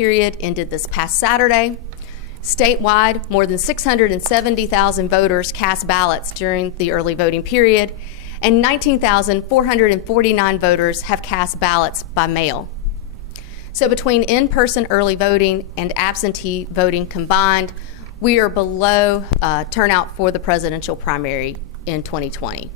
period ended this past Saturday. Statewide, more than 670,000 voters cast ballots during the early voting period, and 19,449 voters have cast ballots by mail. So between in-person early voting and absentee voting combined, we are below turnout for the presidential primary in 2020.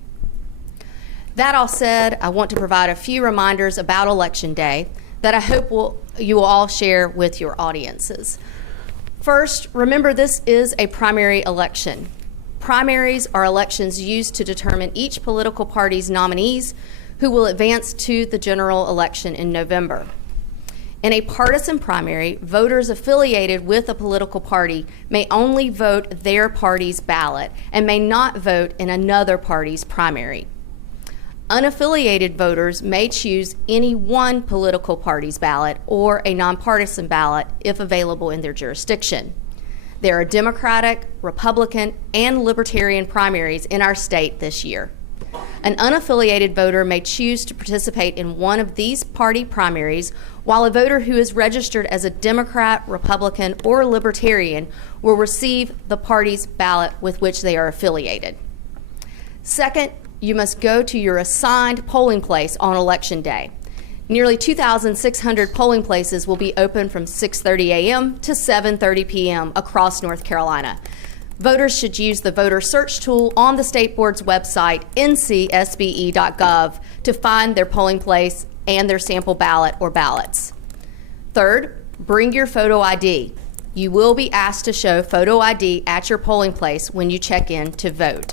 That all said, I want to provide a few reminders about Election Day that I hope you will all share with your audiences. First, remember this is a primary election. Primaries are elections used to determine each political party's nominees who will advance to the general election in November. In a partisan primary, voters affiliated with a political party may only vote their party's ballot and may not vote in another party's primary. Unaffiliated voters may choose any one political party's ballot or a nonpartisan ballot if available in their jurisdiction. There are Democratic, Republican, and Libertarian primaries in our state this year. An unaffiliated voter may choose to participate in one of these party primaries, while a voter who is registered as a Democrat, Republican, or Libertarian will receive the party's ballot with which they are affiliated. Second, you must go to your assigned polling place on Election Day. Nearly 2,600 polling places will be open from 6:30 a.m. to 7:30 p.m. across North Carolina. Voters should use the voter search tool on the State Board's website, ncsbe.gov, to find their polling place and their sample ballot or ballots. Third, bring your photo ID. You will be asked to show photo ID at your polling place when you check in to vote.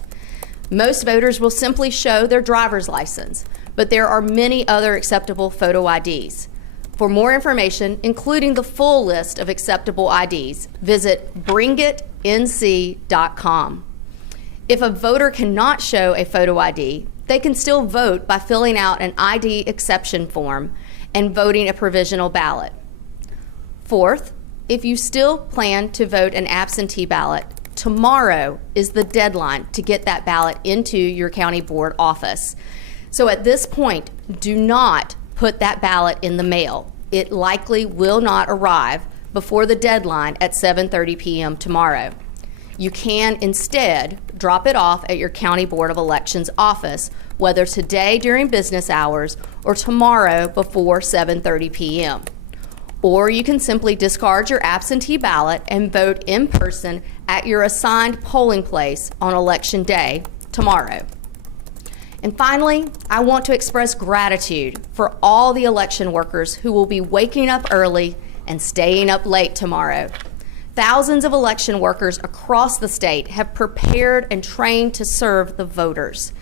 Most voters will simply show their driver's license, but there are many other acceptable photo IDs. For more information, including the full list of acceptable IDs, visit bringitnc.com. If a voter cannot show a photo ID, they can still vote by filling out an ID exception form and voting a provisional ballot. Fourth, if you still plan to vote an absentee ballot, tomorrow is the deadline to get that ballot into your county board office. So at this point, do not put that ballot in the mail. It likely will not arrive before the deadline at 7:30 p.m. tomorrow. You can instead drop it off at your County Board of Elections office, whether today during business hours or tomorrow before 7:30 p.m. Or you can simply discard your absentee ballot and vote in person at your assigned polling place on Election Day tomorrow. And finally, I want to express gratitude for all the election workers who will be waking up early and staying up late tomorrow. Thousands of election workers across the state have prepared and trained to serve the voters.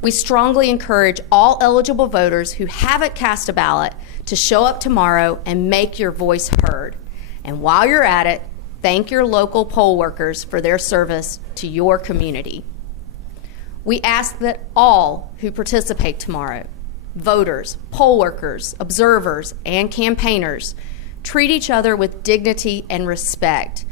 We strongly encourage all eligible voters who haven't cast a ballot to show up tomorrow and make your voice heard. And while you're at it, thank your local poll workers for their service to your community. We ask that all who participate tomorrow, voters, poll workers, observers, and campaigners, treat each other with dignity and respect.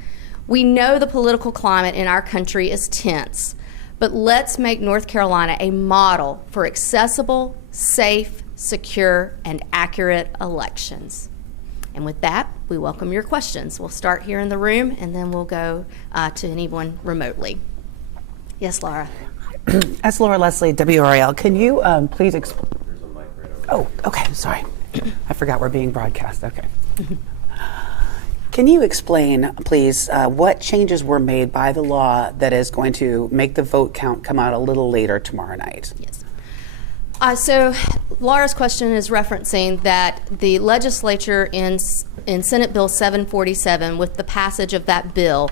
We know the political climate in our country is tense, but let's make North Carolina a model for accessible, safe, secure, and accurate elections. And with that, we welcome your questions. We'll start here in the room, and then we'll go to anyone remotely. Yes, Laura. That's Laura Leslie, WRAL. Can you please explain? Oh, okay, sorry. I forgot we're being broadcast. Okay. Can you explain, please, what changes were made by the law that is going to make the vote count come out a little later tomorrow night? Yes. So Laura's question is referencing that the legislature in Senate Bill 747, with the passage of that bill,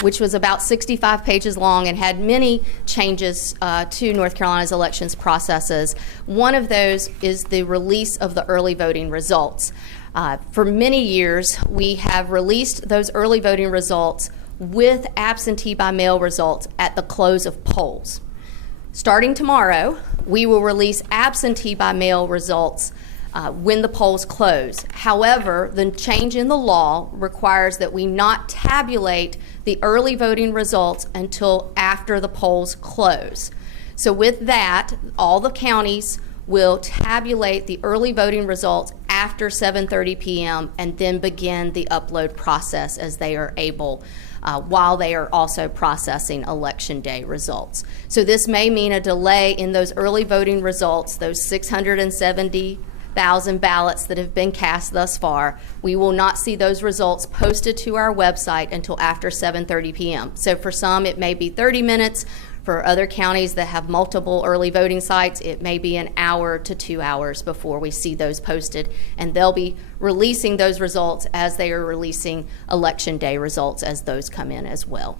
which was about 65 pages long and had many changes to North Carolina's elections processes. One of those is the release of the early voting results. For many years, we have released those early voting results with absentee by mail results at the close of polls. Starting tomorrow, we will release absentee by mail results when the polls close. However, the change in the law requires that we not tabulate the early voting results until after the polls close. So with that, all the counties will tabulate the early voting results after 7:30 p.m. and then begin the upload process as they are able, while they are also processing Election Day results. So this may mean a delay in those early voting results, those 670,000 ballots that have been cast thus far. We will not see those results posted to our website until after 7:30 p.m. So for some, it may be 30 minutes. For other counties that have multiple early voting sites, it may be an hour to 2 hours before we see those posted, and they'll be releasing those results as they are releasing Election Day results as those come in as well.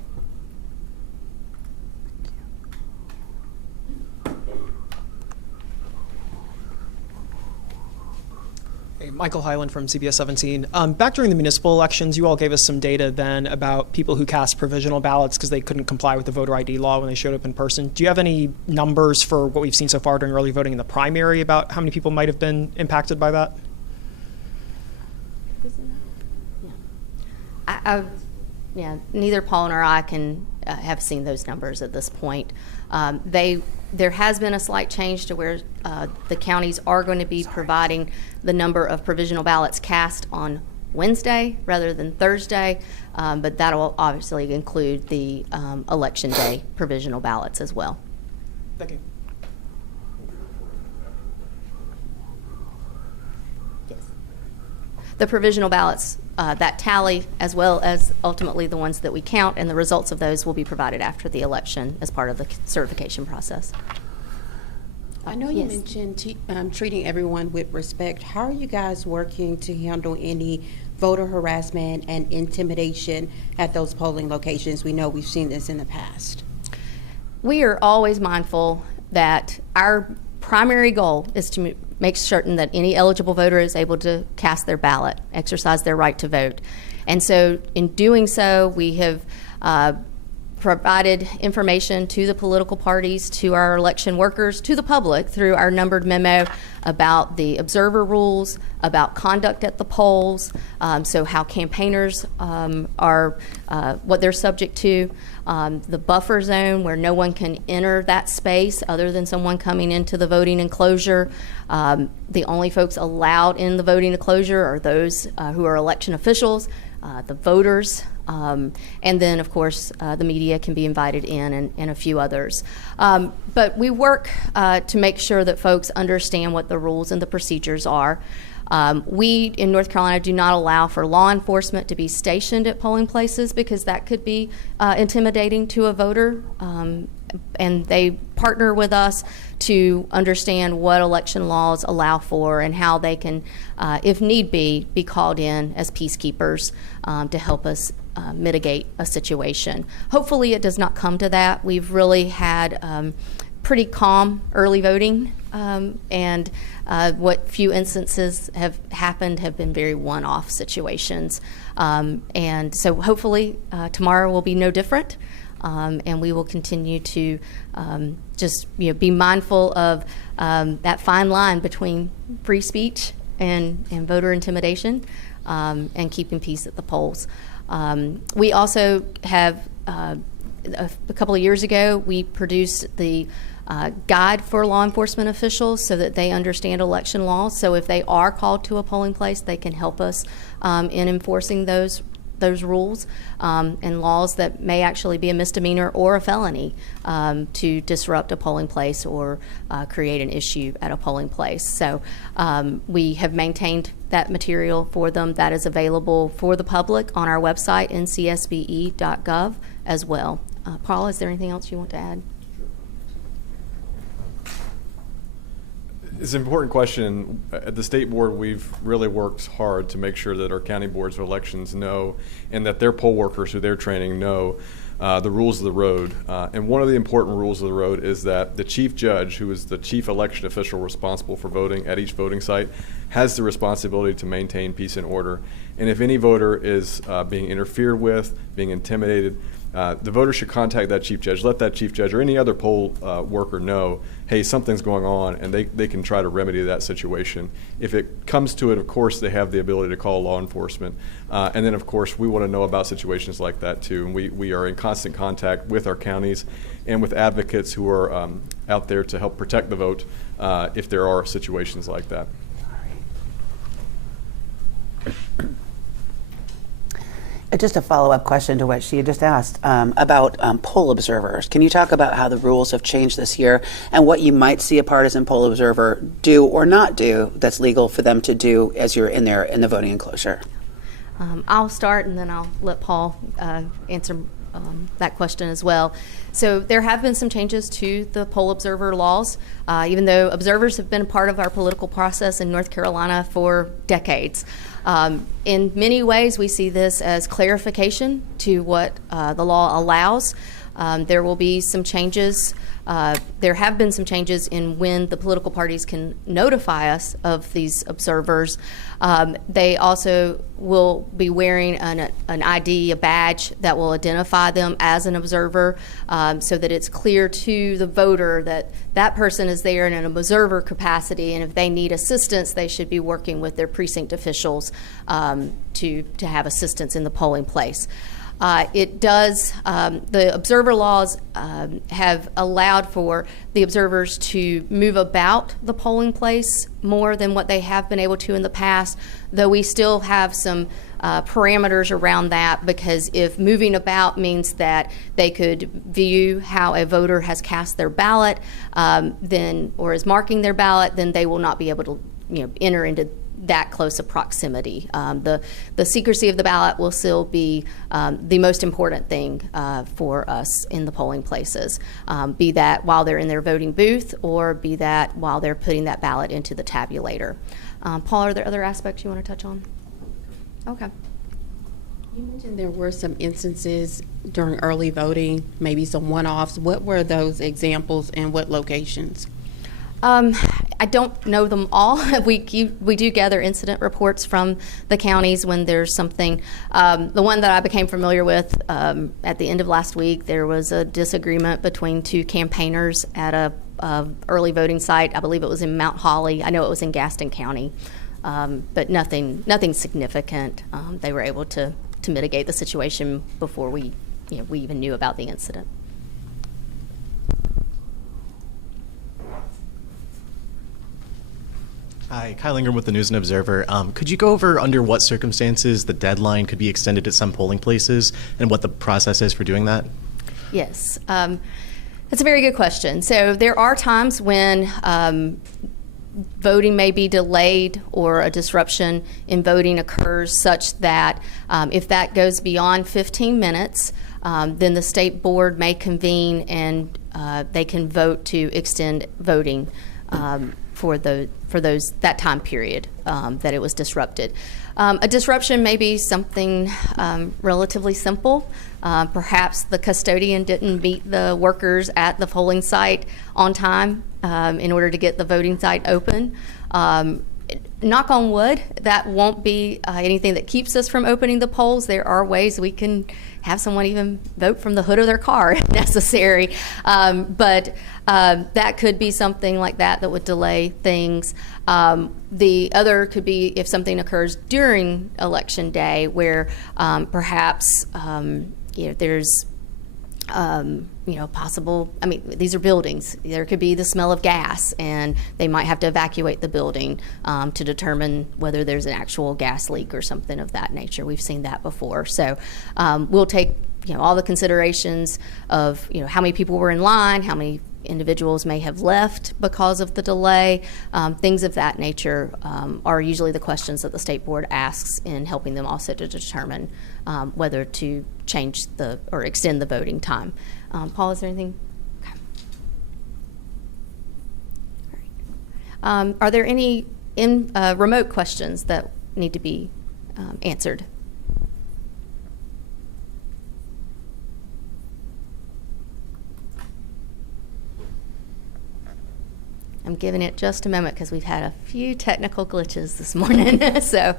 Hey, Michael Hyland from CBS 17. Back during the municipal elections, you all gave us some data then about people who cast provisional ballots because they couldn't comply with the voter ID law when they showed up in person. Do you have any numbers for what we've seen so far during early voting in the primary about how many people might have been impacted by that? Neither Paul nor I can have seen those numbers at this point. There has been a slight change to where the counties are going to be providing the number of provisional ballots cast on Wednesday rather than Thursday, but that will obviously include the Election Day provisional ballots as well. Thank you. The provisional ballots that tally, as well as ultimately the ones that we count, and the results of those will be provided after the election as part of the certification process. I know you Yes. mentioned treating everyone with respect. How are you guys working to handle any voter harassment and intimidation at those polling locations? We know we've seen this in the past. We are always mindful that our primary goal is to make certain that any eligible voter is able to cast their ballot, exercise their right to vote. And so in doing so, we have provided information to the political parties, to our election workers, to the public through our numbered memo about the observer rules, about conduct at the polls, so how campaigners are, what they're subject to, the buffer zone where no one can enter that space other than someone coming into the voting enclosure. The only folks allowed in the voting enclosure are those who are election officials, the voters, and then, of course, the media can be invited in, and a few others. But we work to make sure that folks understand what the rules and the procedures are. We, in North Carolina, do not allow for law enforcement to be stationed at polling places because that could be intimidating to a voter. And they partner with us to understand what election laws allow for and how they can, if need be called in as peacekeepers to help us mitigate a situation. Hopefully it does not come to that. We've really had pretty calm early voting, and what few instances have happened have been very one-off situations. And so hopefully tomorrow will be no different. And we will continue to just be mindful of that fine line between free speech and voter intimidation, and keeping peace at the polls. We also have, a couple of years ago, we produced the guide for law enforcement officials so that they understand election laws. So if they are called to a polling place, they can help us in enforcing those rules and laws that may actually be a misdemeanor or a felony to disrupt a polling place or create an issue at a polling place. So we have maintained that material for them. That is available for the public on our website, ncsbe.gov, as well. Paul, is there anything else you want to add? It's an important question. At the state board, we've really worked hard to make sure that our county boards of elections know, and that their poll workers who they're training know the rules of the road. And one of the important rules of the road is that the chief judge, who is the chief election official responsible for voting at each voting site, has the responsibility to maintain peace and order. And if any voter is being interfered with, being intimidated, the voter should contact that chief judge, let that chief judge or any other poll worker know, hey, something's going on, and they can try to remedy that situation. If it comes to it, of course, they have the ability to call law enforcement. And then, of course, we want to know about situations like that, too. And we are in constant contact with our counties and with advocates who are out there to help protect the vote if there are situations like that. Just a follow-up question to what she had just asked about poll observers. Can you talk about how the rules have changed this year and what you might see a partisan poll observer do or not do that's legal for them to do as you're in there in the voting enclosure? I'll start and then I'll let Paul answer that question as well. So there have been some changes to the poll observer laws, even though observers have been a part of our political process in North Carolina for decades. In many ways, we see this as clarification to what the law allows. There will be some changes. There have been some changes in when the political parties can notify us of these observers. They also will be wearing an ID, a badge that will identify them as an observer, so that it's clear to the voter that that person is there in an observer capacity, and if they need assistance, they should be working with their precinct officials to have assistance in the polling place. The observer laws have allowed for the observers to move about the polling place more than what they have been able to in the past, though we still have some parameters around that, because if moving about means that they could view how a voter has cast their ballot or is marking their ballot, then they will not be able to enter into that close a proximity. The secrecy of the ballot will still be the most important thing for us in the polling places, be that while they're in their voting booth or be that while they're putting that ballot into the tabulator. Paul, are there other aspects you want to touch on? Okay. You mentioned there were some instances during early voting, maybe some one-offs. What were those examples and what locations? I don't know them all. We do gather incident reports from the counties when there's something. The one that I became familiar with at the end of last week, there was a disagreement between two campaigners at a early voting site. I believe it was in Mount Holly. I know it was in Gaston County, but nothing significant. They were able to mitigate the situation before we even knew about the incident. Hi, Kyle Ingram with the News and Observer. Could you go over under what circumstances the deadline could be extended at some polling places and what the process is for doing that? Yes, that's a very good question. So there are times when voting may be delayed or a disruption in voting occurs such that if that goes beyond 15 minutes, then the state board may convene and they can vote to extend voting for that time period that it was disrupted. A disruption may be something relatively simple. Perhaps the custodian didn't meet the workers at the polling site on time in order to get the voting site open. Knock on wood, that won't be anything that keeps us from opening the polls. There are ways we can have someone even vote from the hood of their car if necessary. But that could be something like that would delay things. The other could be if something occurs during Election Day where perhaps there's possible, these are buildings. There could be the smell of gas, and they might have to evacuate the building to determine whether there's an actual gas leak or something of that nature. We've seen that before. So we'll take all the considerations of how many people were in line, how many individuals may have left because of the delay. Things of that nature are usually the questions that the state board asks in helping them also to determine whether to change or extend the voting time. Paul, is there anything? Okay. All right. Are there any remote questions that need to be answered? I'm giving it just a moment because we've had a few technical glitches this morning. So,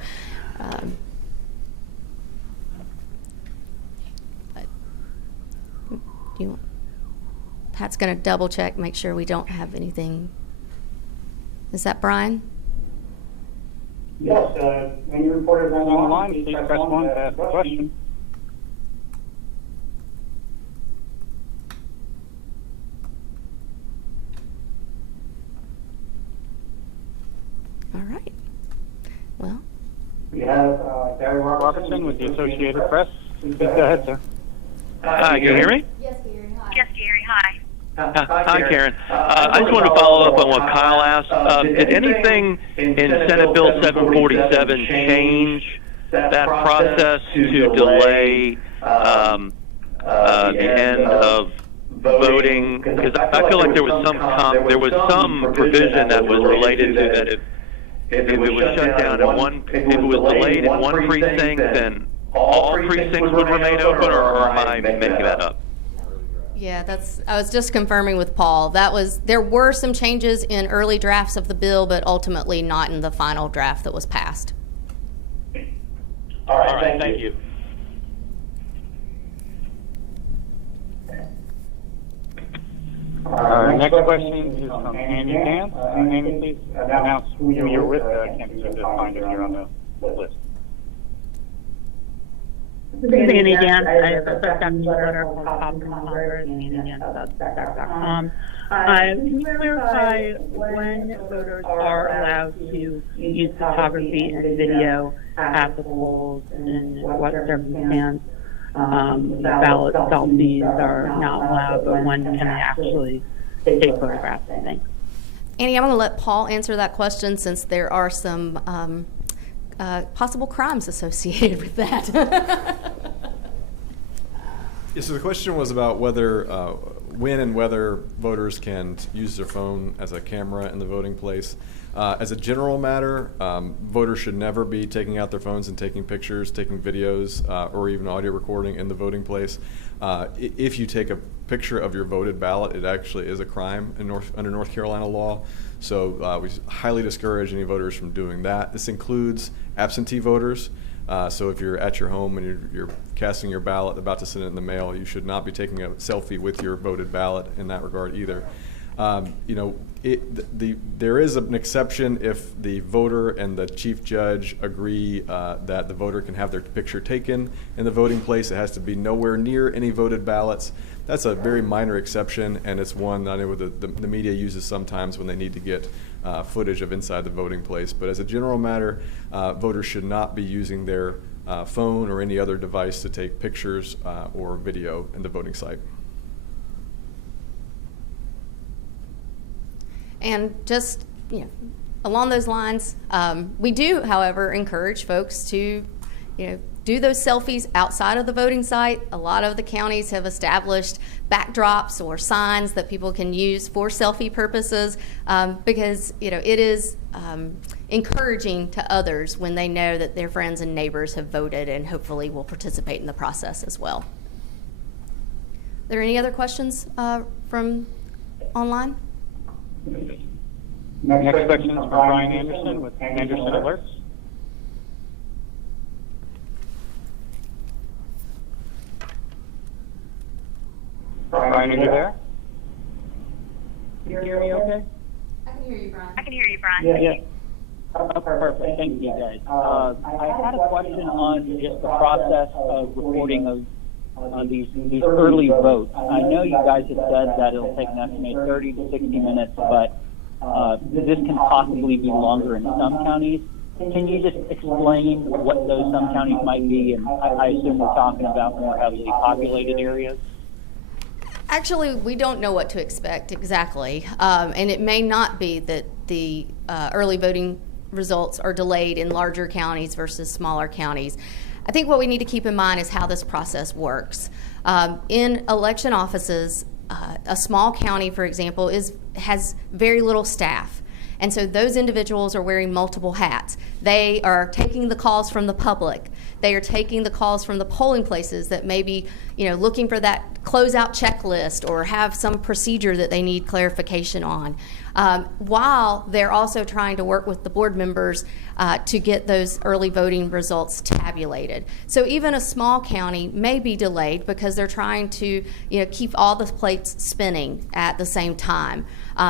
Pat's going to double check, make sure we don't have anything. Is that Brian? Yes, when you reported online, please press 1 to ask a question. All right. Well, We have Gary Robertson with the Associated Press. Please go ahead, sir. Hi, can you hear me? Yes, Gary. Hi. Yes, Gary, hi. Hi, Karen. I just wanted to follow up on what Kyle asked. Did anything in Senate Bill 747 change that process to delay the end of voting? Because I feel like there was some provision that was related to that if it was shut down in one, if it was delayed in one precinct, then all precincts would remain open, or am I making that up? Yeah, I was just confirming with Paul. There were some changes in early drafts of the bill, but ultimately not in the final draft that was passed. All right, thank you. Our next question is from Andy Dance. Andy, please announce who you're with. I can't just find if you're on the list. This is Annie Gant. I have a newsletter called Pop from Congress, AnnieGant.com. Can you clarify when voters are allowed to use photography and video at the polls, and what circumstance ballot selfies are not allowed, but when can they actually take photographs? Thanks. Annie, I'm going to let Paul answer that question since there are some possible crimes associated with that. Yeah, so the question was about whether, when and whether voters can use their phone as a camera in the voting place. As a general matter, voters should never be taking out their phones and taking pictures, taking videos, or even audio recording in the voting place. If you take a picture of your voted ballot, it actually is a crime under North Carolina law. So we highly discourage any voters from doing that. This includes absentee voters. So if you're at your home and you're casting your ballot, about to send it in the mail, you should not be taking a selfie with your voted ballot in that regard either. There is an exception if the voter and the chief judge agree that the voter can have their picture taken in the voting place. It has to be nowhere near any voted ballots. That's a very minor exception, and it's one that I know the media uses sometimes when they need to get footage of inside the voting place. But as a general matter, voters should not be using their phone or any other device to take pictures or video in the voting site. And just along those lines, we do, however, encourage folks to do those selfies outside of the voting site. A lot of the counties have established backdrops or signs that people can use for selfie purposes because it is encouraging to others when they know that their friends and neighbors have voted and hopefully will participate in the process as well. Are there any other questions from online? Next question is from Brian Anderson with Anderson Alerts. Brian, are you there? Can you hear me okay? I can hear you, Brian. I can hear you, Brian. Yeah. Oh, perfect. Thank you, guys. I had a question on just the process of reporting of these early votes. I know you guys have said that it'll take an estimated 30 to 60 minutes, but this can possibly be longer in some counties. Can you just explain what those some counties might be? And I assume we're talking about more heavily populated areas. Actually, we don't know what to expect exactly, and it may not be that the early voting results are delayed in larger counties versus smaller counties. I think what we need to keep in mind is how this process works. In election offices, a small county, for example, has very little staff. And so those individuals are wearing multiple hats. They are taking the calls from the public. They are taking the calls from the polling places that may be, looking for that closeout checklist or have some procedure that they need clarification on, while they're also trying to work with the board members to get those early voting results tabulated. So even a small county may be delayed because they're trying to, keep all the plates spinning at the same time.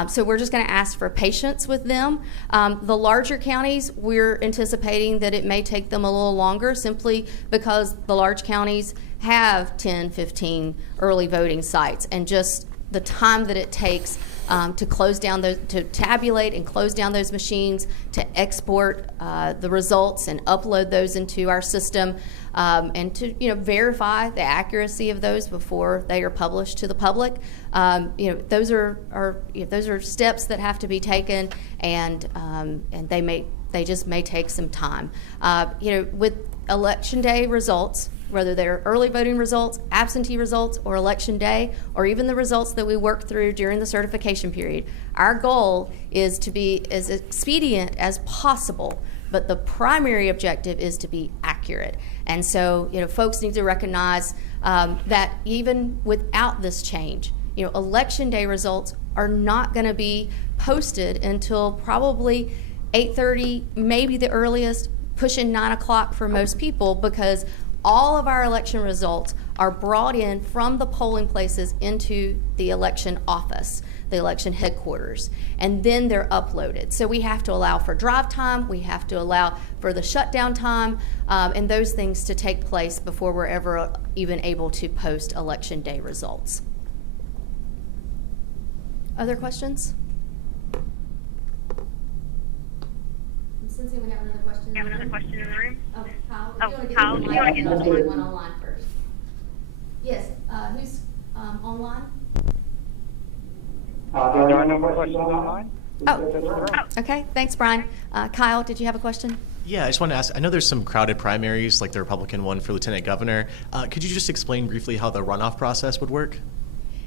So we're just going to ask for patience with them. The larger counties, we're anticipating that it may take them a little longer simply because the large counties have 10, 15 early voting sites, and just the time that it takes to close down those, to tabulate and close down those machines, to export the results and upload those into our system, and to verify the accuracy of those before they are published to the public. Those are steps that have to be taken, and they just may take some time. With election day results, whether they're early voting results, absentee results, or election day, or even the results that we work through during the certification period, our goal is to be as expedient as possible, but the primary objective is to be accurate. And so, folks need to recognize that even without this change, election day results are not going to be posted until probably 8:30, maybe the earliest, pushing 9 o'clock for most people, because all of our election results are brought in from the polling places into the election office, the election headquarters, and then they're uploaded. So we have to allow for drive time, we have to allow for the shutdown time, and those things to take place before we're ever even able to post election day results. Other questions? Since we have another question. We have another question in the room. Oh, Kyle, Kyle, do you want to get the one online first? Yes, who's online? There are no questions online. Oh, okay, thanks, Brian. Kyle, did you have a question? Yeah, I just want to ask, I know there's some crowded primaries, like the Republican one for lieutenant governor. Could you just explain briefly how the runoff process would work?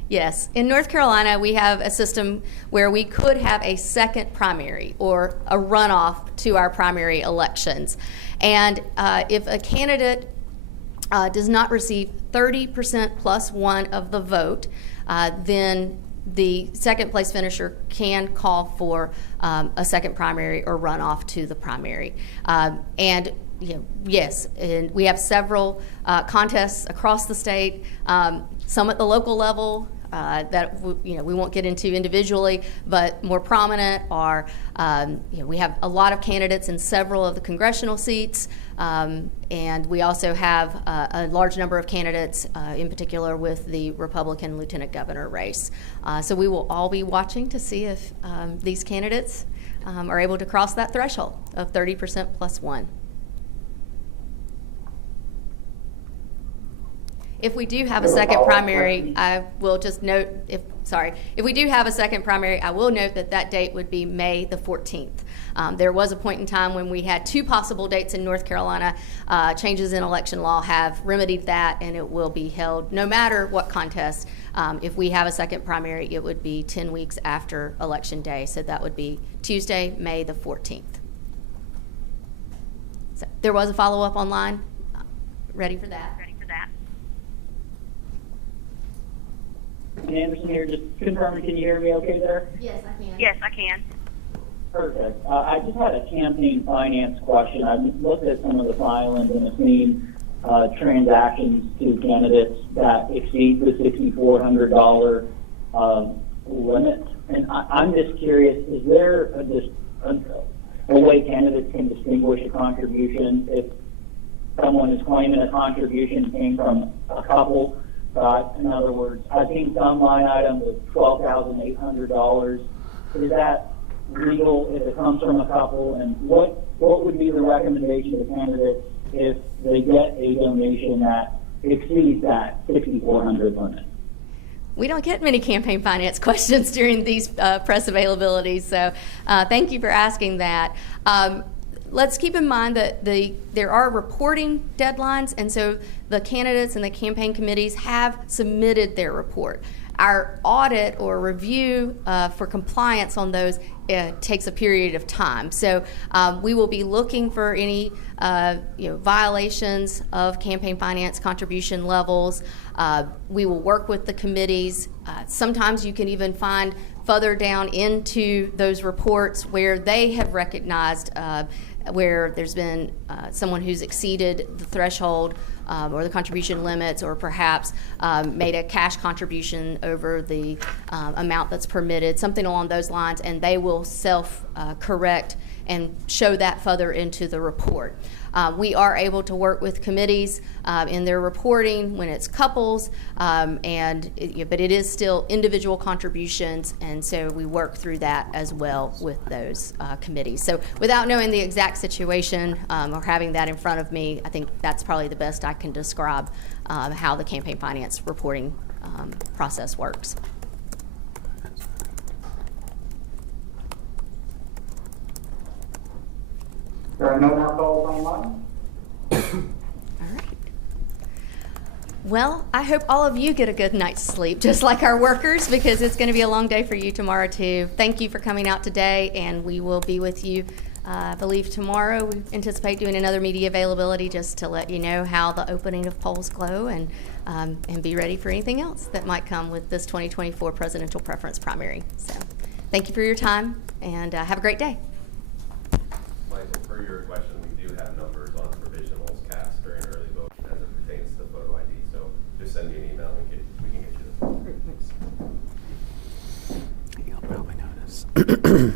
Yes. In North Carolina, we have a system where we could have a second primary or a runoff to our primary elections. And if a candidate does not receive 30% plus one of the vote, then the second place finisher can call for a second primary or runoff to the primary. Yes, and we have several contests across the state, some at the local level that we won't get into individually, but more prominent are we have a lot of candidates in several of the congressional seats, and we also have a large number of candidates, in particular with the Republican lieutenant governor race. So we will all be watching to see if these candidates are able to cross that threshold of 30% plus one. If we do have a second primary, I will just note, if we do have a second primary, I will note that date would be May the 14th. There was a point in time when we had two possible dates in North Carolina. Changes in election law have remedied that, and it will be held no matter what contest. If we have a second primary, it would be 10 weeks after Election Day, so that would be Tuesday, May the 14th. So there was a follow-up online. Ready for that? Anderson here, just confirming, can you hear me okay there? Yes, I can. Yes, I can. Perfect. I just had a campaign finance question. I've looked at some of the filings and have seen transactions to candidates that exceed the $6,400 limit. And I'm just curious, is there a way candidates can distinguish a contribution if someone is claiming a contribution came from a couple? In other words, I've seen some line item with $12,800. Is that legal if it comes from a couple? And what would be the recommendation to candidates if they get a donation that exceeds that $6,400 limit? We don't get many campaign finance questions during these press availabilities, so thank you for asking that. Let's keep in mind that there are reporting deadlines, and so the candidates and the campaign committees have submitted their report. Our audit or review for compliance on those takes a period of time. So we will be looking for any violations of campaign finance contribution levels. We will work with the committees. Sometimes you can even find further down into those reports where they have recognized where there's been someone who's exceeded the threshold or the contribution limits, or perhaps made a cash contribution over the amount that's permitted, something along those lines, and they will self-correct and show that further into the report. We are able to work with committees in their reporting when it's couples, but it is still individual contributions, and so we work through that as well with those committees. So without knowing the exact situation or having that in front of me, I think that's probably the best I can describe how the campaign finance reporting process works. There are no more calls online? All right. Well, I hope all of you get a good night's sleep, just like our workers, because it's going to be a long day for you tomorrow, too. Thank you for coming out today, and we will be with you, I believe, tomorrow. We anticipate doing another media availability just to let you know how the opening of polls go and be ready for anything else that might come with this 2024 presidential preference primary. So thank you for your time, and have a great day. Michael, per your question, we do have numbers on provisionals cast during early voting as it pertains to photo ID. So just send me an email and we can get you the. You'll probably notice.